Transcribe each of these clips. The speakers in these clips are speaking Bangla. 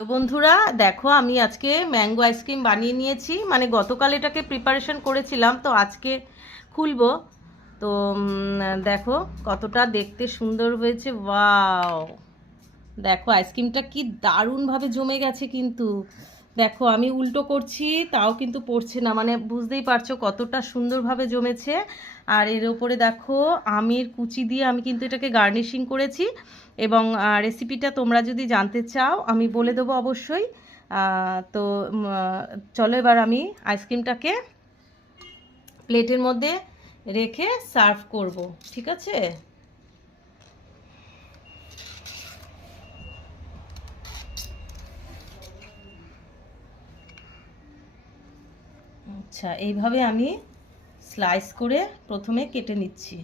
তো বন্ধুরা দেখো, আমি আজকে ম্যাঙ্গো আইসক্রিম বানিয়ে নিয়েছি। মানে গতকাল এটাকে প্রিপারেশন করেছিলাম, তো আজকে খুলবো। তো দেখো কতটা দেখতে সুন্দর হয়েছে। ওয়াও, দেখো আইসক্রিমটা কি দারুণভাবে জমে গেছে। কিন্তু দেখো আমি উল্টো করছি, তাও কিন্তু পড়ছে না। মানে বুঝতেই পারছো কতটা সুন্দরভাবে জমেছে। আর এর ওপরে দেখো আমের কুচি দিয়ে আমি কিন্তু এটাকে গার্নিশিং করেছি। এবং রেসিপিটা তোমরা যদি জানতে চাও আমি বলে দেবো অবশ্যই। তো চলো এবার আমি আইসক্রিমটাকে প্লেটের মধ্যে রেখে সার্ভ করব, ঠিক আছে? আচ্ছা, এইভাবে আমি স্লাইস করে প্রথমে কেটে নিচ্ছি।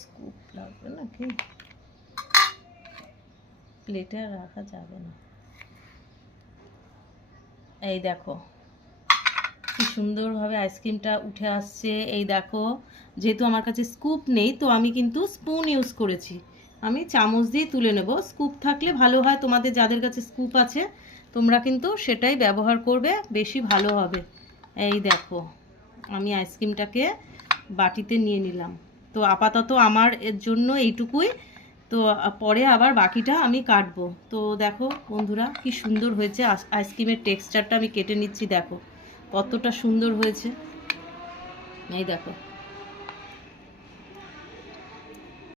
স্কুপ লাগবে নাকি? প্লেটে আর রাখা যাবে না। এই দেখো কি সুন্দরভাবে আইসক্রিমটা উঠে আসছে। এই দেখো, যেহেতু আমার কাছে স্কুপ নেই তো আমি কিন্তু স্পুন ইউজ করেছি। আমি চামচ দিয়ে তুলে নেব। স্কুপ থাকলে ভালো হয়, তোমাদের যাদের কাছে স্কুপ আছে তোমরা কিন্তু সেটাই ব্যবহার করবে, বেশি ভালো হবে। এই দেখো আমি আইসক্রিমটাকে বাটিতে নিয়ে নিলাম। তো আপাতত আমার এর জন্য এইটুকুই। তো পরে আবার বাকিটা আমি কাটবো। তো দেখো বন্ধুরা কি সুন্দর হয়েছে আইসক্রিমের টেক্সচারটা। আমি কেটে নিচ্ছি, দেখো কতটা সুন্দর হয়েছে। এই দেখো।